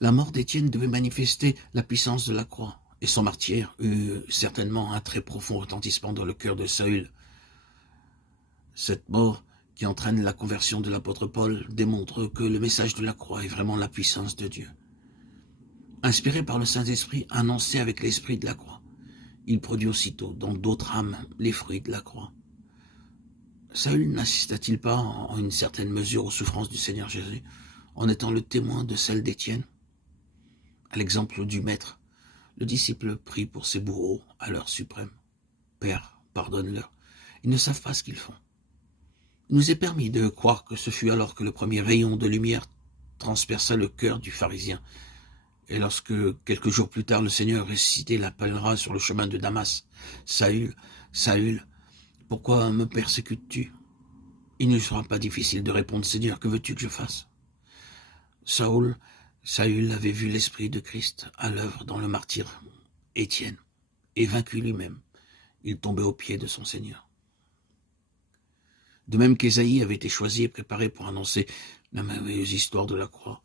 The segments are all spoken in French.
La mort d'Étienne devait manifester la puissance de la croix, et son martyre eut certainement un très profond retentissement dans le cœur de Saül. Cette mort, qui entraîne la conversion de l'apôtre Paul, démontre que le message de la croix est vraiment la puissance de Dieu. Inspiré par le Saint-Esprit, annoncé avec l'esprit de la croix, il produit aussitôt dans d'autres âmes les fruits de la croix. Saül n'assista-t-il pas en une certaine mesure aux souffrances du Seigneur Jésus, en étant le témoin de celles d'Étienne? À l'exemple du Maître, le disciple prie pour ses bourreaux à l'heure suprême. Père, pardonne-leur, ils ne savent pas ce qu'ils font. Il nous est permis de croire que ce fut alors que le premier rayon de lumière transperça le cœur du pharisien. Et lorsque, quelques jours plus tard, le Seigneur ressuscité l'appellera sur le chemin de Damas, « Saül, Saül, pourquoi me persécutes-tu » Il ne sera pas difficile de répondre, « Seigneur, que veux-tu que je fasse » Saül avait vu l'Esprit de Christ à l'œuvre dans le martyr Étienne, et vaincu lui-même, il tombait aux pieds de son Seigneur. De même qu'Ésaïe avait été choisi et préparé pour annoncer la merveilleuse histoire de la croix,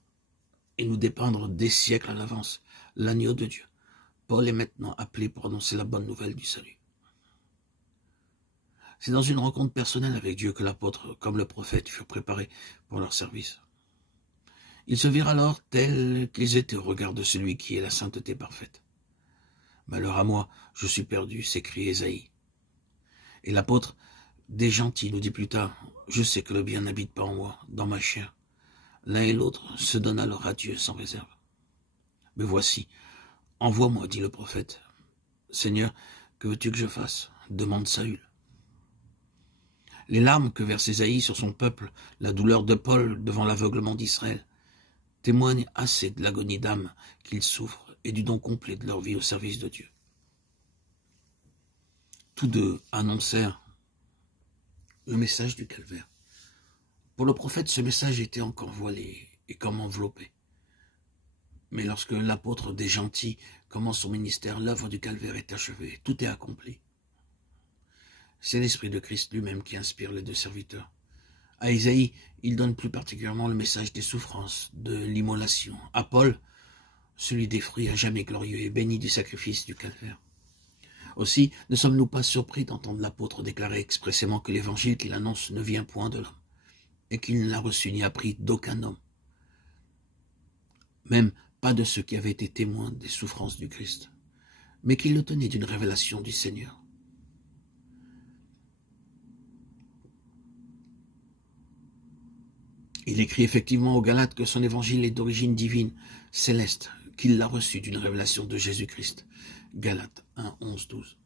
et nous dépeindre des siècles à l'avance l'agneau de Dieu, Paul est maintenant appelé pour annoncer la bonne nouvelle du salut. C'est dans une rencontre personnelle avec Dieu que l'apôtre, comme le prophète, furent préparés pour leur service. Ils se virent alors tels qu'ils étaient au regard de celui qui est la sainteté parfaite. « Malheur à moi, je suis perdu », s'écrie Ésaïe. Et l'apôtre, des gentils, nous dit plus tard, « Je sais que le bien n'habite pas en moi, dans ma chair. » L'un et l'autre se donnent alors à Dieu sans réserve. « Mais voici, envoie-moi, dit le prophète. »« Seigneur, que veux-tu que je fasse ?» demande Saül. Les larmes que verse Ésaïe sur son peuple, la douleur de Paul devant l'aveuglement d'Israël, témoignent assez de l'agonie d'âme qu'ils souffrent et du don complet de leur vie au service de Dieu. Tous deux annoncèrent le message du calvaire. Pour le prophète, ce message était encore voilé et comme enveloppé. Mais lorsque l'apôtre des gentils commence son ministère, l'œuvre du calvaire est achevée, tout est accompli. C'est l'Esprit de Christ lui-même qui inspire les deux serviteurs. À Ésaïe, il donne plus particulièrement le message des souffrances, de l'immolation. À Paul, celui des fruits à jamais glorieux et béni du sacrifice du calvaire. Aussi, ne sommes-nous pas surpris d'entendre l'apôtre déclarer expressément que l'évangile qu'il annonce ne vient point de l'homme, et qu'il ne l'a reçu ni appris d'aucun homme, même pas de ceux qui avaient été témoins des souffrances du Christ, mais qu'il le tenait d'une révélation du Seigneur. Il écrit effectivement aux Galates que son évangile est d'origine divine, céleste, qu'il l'a reçu d'une révélation de Jésus-Christ. Galates 1, 11, 12.